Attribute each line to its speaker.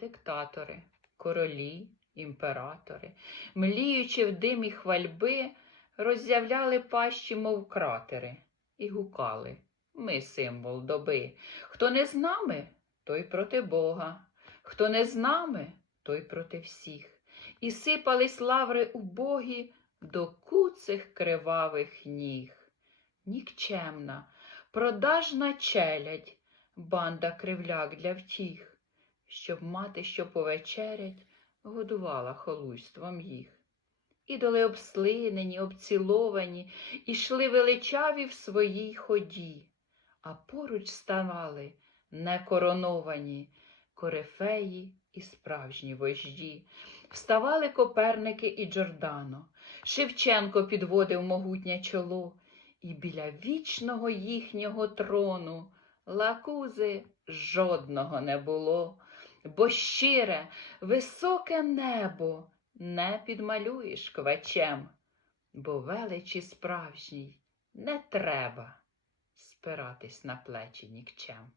Speaker 1: диктатори, королі, імператори, мліючи в димі хвальби, роззявляли пащі, мов кратери, і гукали Ми символ доби. Хто не з нами, той проти Бога, хто не з нами, той проти всіх. І сипались лаври убогі до куцих кривавих ніг. Нікчемна, продажна челядь, банда кривляк для втіх, щоб мати, що повечерять, годувала холуйством їх. Ідоли обслинені, обціловані, ішли величаві в своїй ході, а поруч ставали некороновані корифеї і справжні вожді. Вставали Коперники і Джордано, Шевченко підводив могутнє чоло, і біля вічного їхнього трону лакузи жодного не було, бо щире, високе небо не підмалюєш квачем, бо величі справжній не треба спиратись на плечі нікчем.